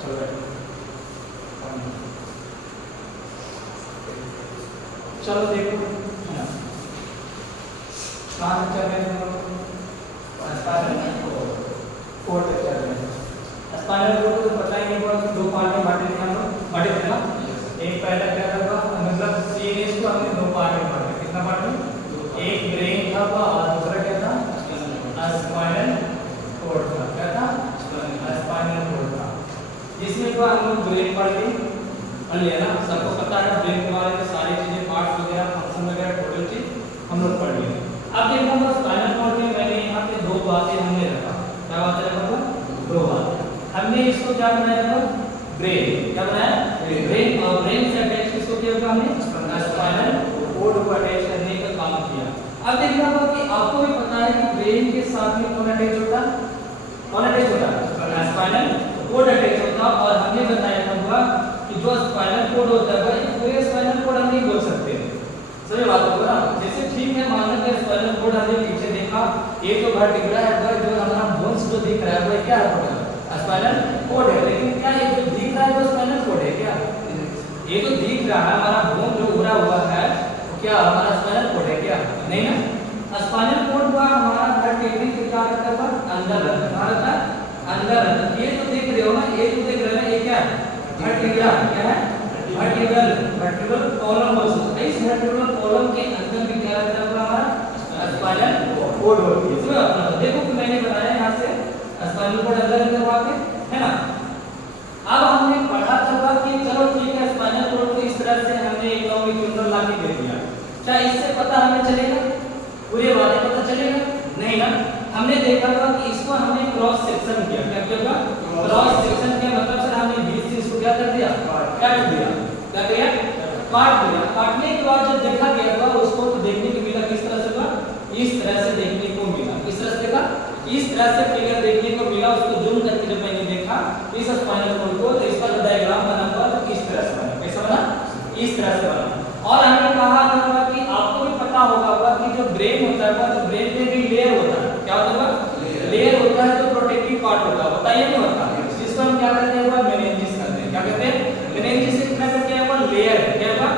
चलो देखो कहाँ तक चल रहे हैं फोर तक चल रहे हैं। स्पाइनल कोड को तो पता ही नहीं होगा कि दो पार्ट में बांटे थे हम लोग, बांटे थे ना। एक पहला क्या था, मतलब सीएनएस को हमने दो पार्ट में बांटा। कितना पार्ट में? एक ब्रेन था और दूसरा क्या था? स्पाइनल कोड था। क्या था? स्पाइनल कोड था, जिसमें तो हम लोग ब्रेन पढ़ के पढ़ लिया ना। सबको पता है ब्रेन के बारे में सारी चीजें, पार्ट्स वगैरह, फंक्शन वगैरह, टोटल चीज हम लोग पढ़ लिए। अब देखो बस स्पाइनल कोड में मैंने यहाँ पे दो बातें हमने रखा। क्या बातें रखा था? दो बातें। हमने इसको क्या बनाया था? ब्रेन। क्या बनाया? ब्रेन। और ब्रेन से अटैच किसको किया था हमने? स्पाइनल कोड को अटैच करने का काम किया। अब देखना होगा कि आपको भी पता है कि ब्रेन के साथ में कौन अटैच होता है? कौन अटैच होता है? स्पाइनल कोड अटैच होता है। और हमने बताया था कि जो स्पाइनल कोड होता है भाई, पूरे स्पाइनल कोड हम नहीं बोल सकते। सही बात है ना। जैसे ठीक है, मान लो कि स्पाइनल कोड हमने पीछे देखा, ये तो वर्टिब्रा है, जो हमारा बोन्स जो दिख रहा है वो क्या है? स्पाइनल कोड है। लेकिन क्या ये जो दिख रहा है वो स्पाइनल कोड है क्या? ये तो दिख रहा है हमारा बोन जो उड़ा हुआ है, वो क्या हमारा स्पाइनल कोड है क्या? नहीं ना। स्पाइनल कोड हुआ हमारा वर्टिब्रा के क्या रहता है? अंदर रहता है, अंदर रहता है। ये जो देख रहे हो ना, ये जो देख रहे हो ना, ये क्या है? वर्टिब्रा। क्या है? वर्टिब्रल कॉलम बोल सकते हैं। इस वर्टिब्रल कॉलम के अंदर भी क्या रहता है हमारा? स्पाइनल कोड होती है। इसमें अपना देखो कि मैंने बताया यहाँ से स्पाइनल कोड अंदर अंदर वाके है ना। अब हमने पढ़ा था कि चलो ठीक है, स्पाइनल कोड को इस तरह से हमने एक लॉन्गिट्यूडनल लाके दे दिया। क्या इससे पता हमें चलेगा? पूरी बातें पता चलेगा? नहीं ना। हमने देखा था कि इसको हमने क्रॉस सेक्शन किया। क्या किया? क्रॉस सेक्शन किया, मतलब सर हमने बीच से इसको क्या कर दिया? काट दिया। क्या किया? काट दिया। काटने के बाद जब देखा गया था उसको, तो देखने को मिला किस तरह से था? इस तरह से देखने को मिला। किस तरह से देखा? इस तरह से फिगर देखने को मिला। उसको जूम करके जब मैंने देखा इस स्पाइनल कोड को, तो इसका जो डायग्राम बना हुआ तो इस तरह से बना। कैसा बना? इस तरह से बना। और हमने कहा था कि आपको भी पता होगा कि जो ब्रेन होता है तो ब्रेन में भी लेयर होता है। क्या होता है? लेयर होता है, जो प्रोटेक्टिव पार्ट होता है। बताइए नहीं होता? जिसको हम क्या कहते हैं? मेनिंजिस कहते हैं। क्या कहते हैं? मेनिंजिस एक तरह से क्या है? लेयर है। क्या है?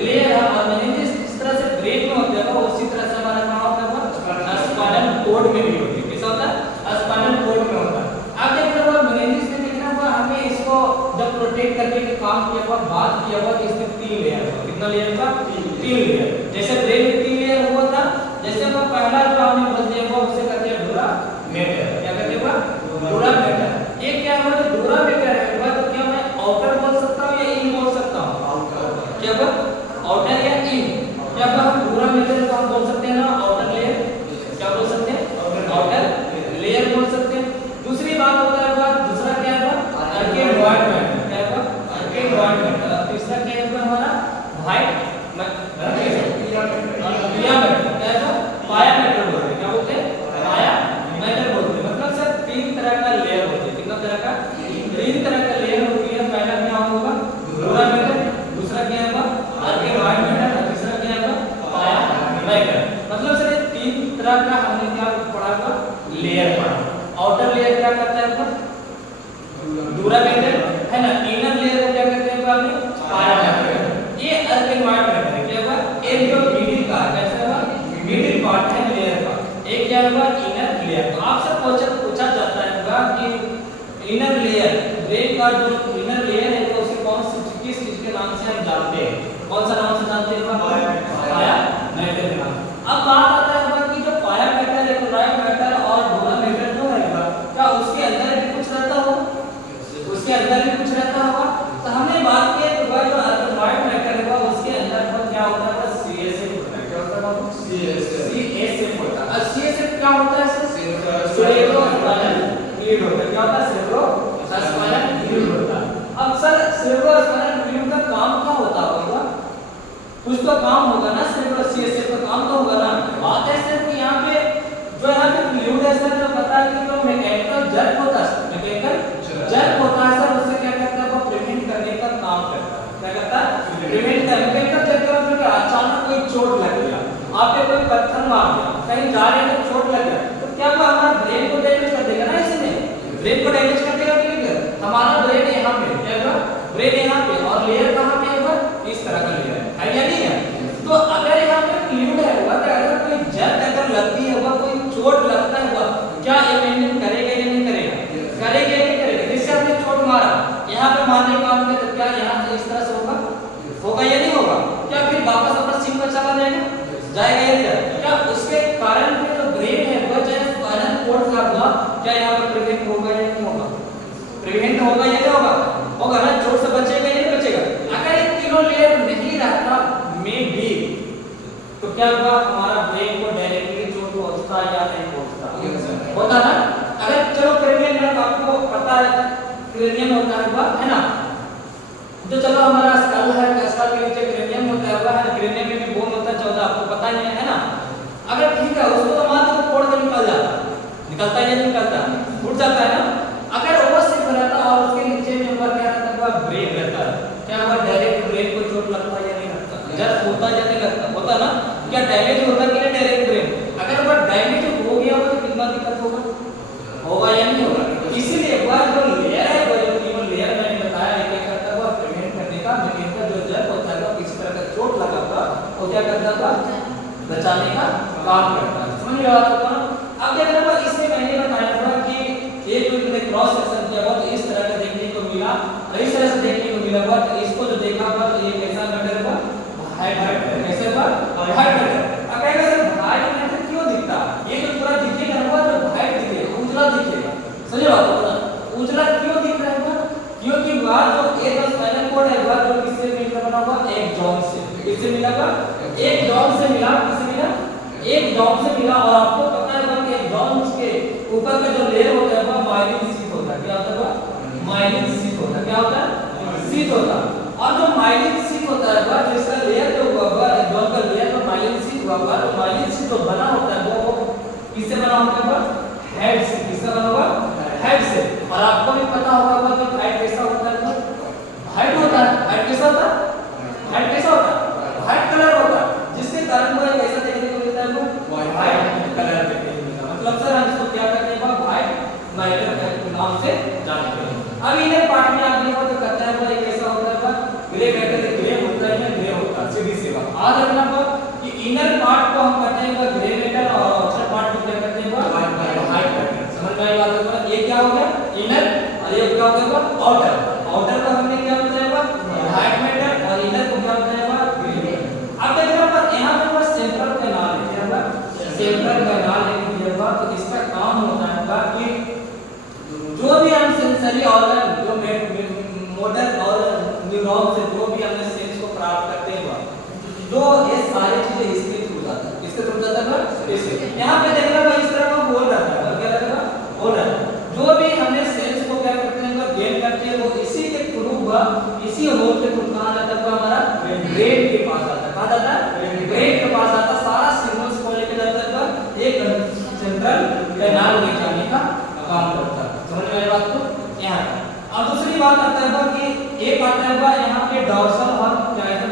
लेयर है। और मेनिंजिस इस तरह से ब्रेन में होता है, उसी तरह से हमारा क्या होता है? स्पाइनल कोड में भी होती है। कैसा होता है? स्पाइनल कोड में होता है। अब देखना होगा मेनिंजिस में देखना होगा हमें इसको जब प्रोटेक्ट करने के काम किया हुआ, बात किया हुआ कि इसमें 3 लेयर है। कितना लेयर था? 3 लेयर। जैसे ब्रेन में 3 लेयर हुआ था, जैसे वो पहला जो हमने बोल दिया हुआ उसे कहते हैं डूरा मैटर। क्या कहते हैं? डूरा मैटर। ये क्या है? डूरा मैटर है तो क्या मैं आउटर बोल सकता हूं या इन बोल सकता हूं? क्या बात? आउटर या इन? क्या बात? डूरा मैटर को हम बोल सकते हैं ना आउटर लेयर। क्या बोल सकते हैं? आउटर लेयर बोल सकते हैं। दूसरी बात होता है दूसरा क्या है? आर्केनोइड मैटर। क्या है? आर्केनोइड मैटर। तीसरा क्या है हमारा? व्हाइट पिया मैटर। क्या है? पाया मैटर बोलते हैं। क्या बोलते हैं? पाया मैटर बोलते हैं। मतलब सर 3 तरह का लेयर होते हैं। कितना तरह का? 3 तरह का लेयर होती है। पहला क्या होगा? डूरा मैटर। दूसरा क्या होगा? आर्केनोइड मैटर। और तीसरा क्या होगा? पाया मैटर। मतलब सर ये 3 तरह का हमने क्या पढ़ा था? लेयर पढ़ा। आउटर लेयर क्या करता है? डूरा मैटर है ना। इनर लेयर को क्या कहते हैं? आपने पाया मैटर। ये आर्केनोइड मैटर है। क्या होगा? एक जो मिडिल का कैसा होगा? मिडिल पार्ट है लेयर का। एक क्या होगा? Inner layer. तो आपसे पूछा जाता है कि इनर लेयर ब्रेन का जो इनर लेयर है तो उसे कौन सी किस चीज के नाम से हम जानते हैं? कौन सा नाम से जानते हैं? पाया मैटर के नाम। अब बात आता है कि जो पाया मैटर है, डूरा मैटर और डूरा मैटर जो है क्या उसके अंदर भी कुछ रहता होगा? उसके अंदर भी कुछ रहता होगा। तो हमने बात की जो आर्केनोइड मैटर है उसके अंदर पर क्या होता है? सीएसएफ होता है। क्या होता है? सीएसएफ होता है। और सीएसएफ क्या होता है? सेरेब्रोस्पाइनल फ्लूइड होता है। क्या होता है? सेरेब्रोस्पाइनल फ्लूइड होता है। अब सर सेरेब्रोस्पाइनल फ्लूइड का काम क्या होता होगा? कुछ तो काम होगा ना। सीएसएफ का काम तो होगा ना। बात है सर कि यहाँ पे जो यहाँ पे फ्लूइड है सर, जो पता है कि जो मैकेनिकल जर्क होता है, मैकेनिकल जर्क होता है सर, उससे क्या करता है? वो प्रिवेंट करने का काम करता है। क्या करता है? प्रिवेंट करने का। जर्क का मतलब अचानक कोई चोट लग गया, आप पे कोई पत्थर मार दिया, कहीं जा रहे हैं तो चोट लग गया, तो क्या वो हमारा ब्रेन को डैमेज कर देगा ना? इसने ब्रेन को डैमेज कर देगा कि नहीं? हमारा ब्रेन यहाँ यहाँ पर प्रिवेंट होगा या नहीं होगा? प्रिवेंट होगा या नहीं होगा? होगा ना, चोट से बचेगा या नहीं बचेगा? अगर ये तीनों लेयर नहीं रहता मे बी तो क्या होगा, हमारा ब्रेन को डायरेक्टली चोट पहुंचता या नहीं पहुंचता? होता ना। अगर चलो क्रेनियम नर्व आपको पता है, क्रेनियम होता है ना, जो चलो हमारा स्कल है, स्कल के नीचे क्रेनियम होता है, क्रेनियम में भी बोन होता है 14, आपको पता ही है ना। अगर ठीक है, उसको तो मान लो तोड़ के निकल जाता, निकलता या नहीं निकलता, उठ जाता है ना। अगर ओवर सिक रहता और उसके नीचे में ऊपर क्या रहता है, ब्रेन रहता है, क्या हुआ, डायरेक्ट ब्रेन को चोट लगता या नहीं लगता? जब होता या नहीं लगता? होता ना। क्या डैमेज होता कि नहीं डायरेक्ट ब्रेन? अगर वो डैमेज हो गया हो तो कितना दिक्कत होगा, होगा या नहीं होगा? इसीलिए वह जो लेयर है, वो जो केवल लेयर मैंने बताया है, क्या करता है, प्रिवेंट करने का मैकेनिज्म जो जब होता है, किसी तरह का चोट लगा था वो क्या करता था, बचाने का काम करता है। समझ में आ रहा है? अब क्या करना, इसमें मैंने बताया था कि ये जो मैंने क्रॉस सेक्शन किया हुआ, तो इस तरह का देखने को मिला, इस तरह से देखने को मिला हुआ। तो इसको जो देखा हुआ, तो ये कैसा मैटर हुआ, हाइट कैसे हुआ, हाइट मैटर। अब क्या कहते, हाइट मैटर क्यों दिखता, ये जो पूरा दिखेगा ना, जो हाइट दिखे, उजला दिखेगा, समझ बात है ना, उजला क्यों दिख रहा है? क्योंकि वह जो एक स्पाइनल कॉर्ड है, वह जो किससे मिलकर बना हुआ, एक जॉइंट से, किससे मिला हुआ, एक जॉइंट से मिला, किससे मिला, एक जॉइंट से मिला। और आपको पता है कि एक जॉइंट के ऊपर का जो लेयर होता है वह माइलिन शीथ होता है। क्या होता है, माइलिन शीथ होता है। क्या होता है, शीथ होता है। और जो माइलिन शीथ होता है वह जिसका लेयर जो हुआ, जॉइंट का लेयर जो माइलिन शीथ हुआ, तो माइलिन शीथ जो बना होता है वो किससे बना होता है, हेड से। किससे बना हुआ, हेड से। और आपको भी पता होगा कि हाइट कैसा होता है, हाइट होता है, हाइट कैसा होता है, हाइट कैसा होता है, व्हाइट कलर होता है, जिसके कारण वो कैसा देखने को मिलता है, वो व्हाइट कलर देखने को मिलता है। मतलब सर हम इसको क्या कहते हैं, व्हाइट मैटर के नाम से जानते हैं। अब इधर पार्ट में आप देखो तो कहता है वो कैसा होता है, ग्रे मैटर, ग्रे होता है, ग्रे होता है, सीधी सी बात। आज रखना कि इनर पार्ट को हम कहते हैं वो ग्रे मैटर और आउटर पार्ट को क्या कहते हैं, वो व्हाइट मैटर। समझ में आई बात है? ये क्या हो गया, इनर, और ये क्या हो गया, आउटर। आउटर को हमने क्या बताया, व्हाइट मैटर, और इनर को क्या बताया, ग्रे मैटर। अब देखना पर यहाँ पे वो सेंट्रल कैनाल है, क्या होगा, सेंट्रल कैनाल है, तो इसका काम होता है कि जो भी हम सेंसरी ऑर्गन, जो मोटर और न्यूरॉन से जो भी हमने सेंस को प्राप्त करते हैं, जो ये सारी चीजें इसके थ्रू जाता है, इसके थ्रू जाता है। इसके यहाँ पे देखना भाई इस तरह का बोल रहा है, क्या लग रहा है, बोल रहा है, जो भी हमने सेंस को क्या करते हैं, वो गेन करते हैं, वो इसी के थ्रू, इसी होल के थ्रू कहाँ जाता है, हमारा ब्रेन के पास आता है। कहाँ जाता है, ब्रेन के पास आता है, सारा सिग्नल्स को लेकर जाता है, एक सेंट्रल कैनाल में जाने का काम करता है। समझ में आई बात को? यहाँ अब दूसरी बात आता है कि एक आता है यहाँ पे डॉर्सल हॉर्न, क्या है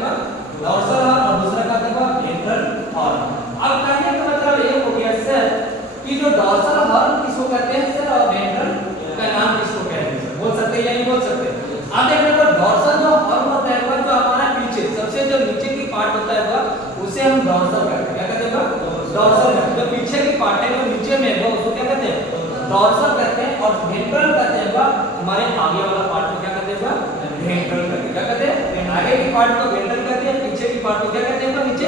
डॉर्सल हॉर्न, और दूसरा का आता है वेंट्रल हॉर्न। अब कहने का मतलब ये हो गया सर कि जो डॉर्सल हॉर्न किसको कहते हैं सर, और वेंट्रल कैनाल किसको कहते हैं सर, बोल सकते हैं या नहीं बोल सकते? आप देखिए तो डॉर्सल जो हॉर्न होता है जो हमारा पीछे सबसे जो नीचे की पार्ट होता है उसे हम डॉर्सल कहते हैं। क्या कहते हैं, डॉर्सल। जो पीछे की पार्ट है वो नीचे में है, उसको क्या कहते हैं, डॉर्सल कहते हैं। और वेंट्रल कहते हैं हमारे आगे वाला पार्ट को क्या कहते हैं, वेंट्रल कहते हैं। क्या कहते हैं, आगे की पार्ट को वेंट्रल कहते हैं, पीछे की पार्ट को क्या कहते हैं, नीचे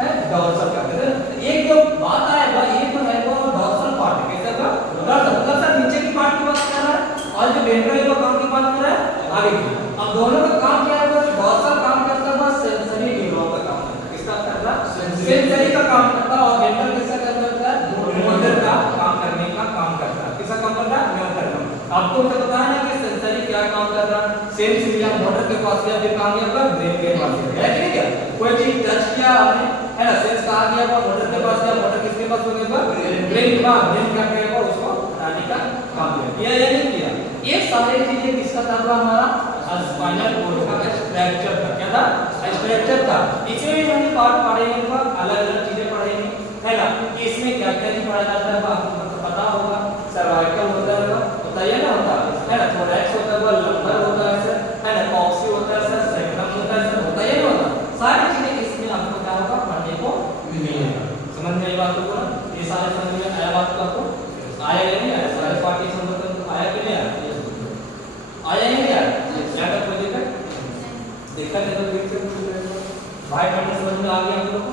है डॉर्सल कहते हैं। एक जो बात है वो ये तो है वो डॉर्सल पार्ट है, कैसा का डॉर्सल, मतलब सर नीचे की पार्ट की बात कर रहा है और जो वेंट्रल है वो कौन की बात कर रहा है, आगे की। अब दोनों का काम क्या है, डॉर्सल काम करता है सेंसरी न्यूरॉन का काम करता है। किसका करता है, सेंसरी का काम करता है। और वेंट्रल किसका करता है, मोटर का काम करने का काम करता है। किसका काम करता है, मोटर का। आपको तो पता है ना कि सेंसरी क्या काम कर रहा है, सेंस लिया मोटर के पास गया, फिर काम किया ब्रेन के पास गया, है कि नहीं? कोई चीज टच किया हमने, है ना, सेंस कहाँ गया, वो मोटर के पास गया, मोटर किसके पास हो गया, ब्रेन के पास। ब्रेन क्या करेगा, उसको हटाने का काम किया या नहीं किया? ये सारी चीजें किसका था, हमारा स्पाइनल कॉर्ड का स्ट्रक्चर था। क्या था, स्ट्रक्चर था। इसमें भी हमने पार्ट पढ़ेंगे, अलग अलग चीजें पढ़ेंगे, है ना, कि इसमें क्या क्या नहीं पढ़ा जाता है, आपको पता होगा। सर्वाइकल होता है, बताइए ना, होता है ना, थोरैक्स होता है, लंबर होता है सर, है ना, कॉक्सी होता है सर, सैक्रम होता है सर, बताइए ना, होता सारी चीजें इसमें आपको क्या होगा, पढ़ने को मिलेगा। समझ में आई बात को ना, ये सारे समझ में आया बात को, आपको आया या नहीं आया, सारे पार्टी समझ आया कि नहीं आया, आया या नहीं आया, क्या कोई दिक्कत है तो भाई समझ में आ गया आप लोग को?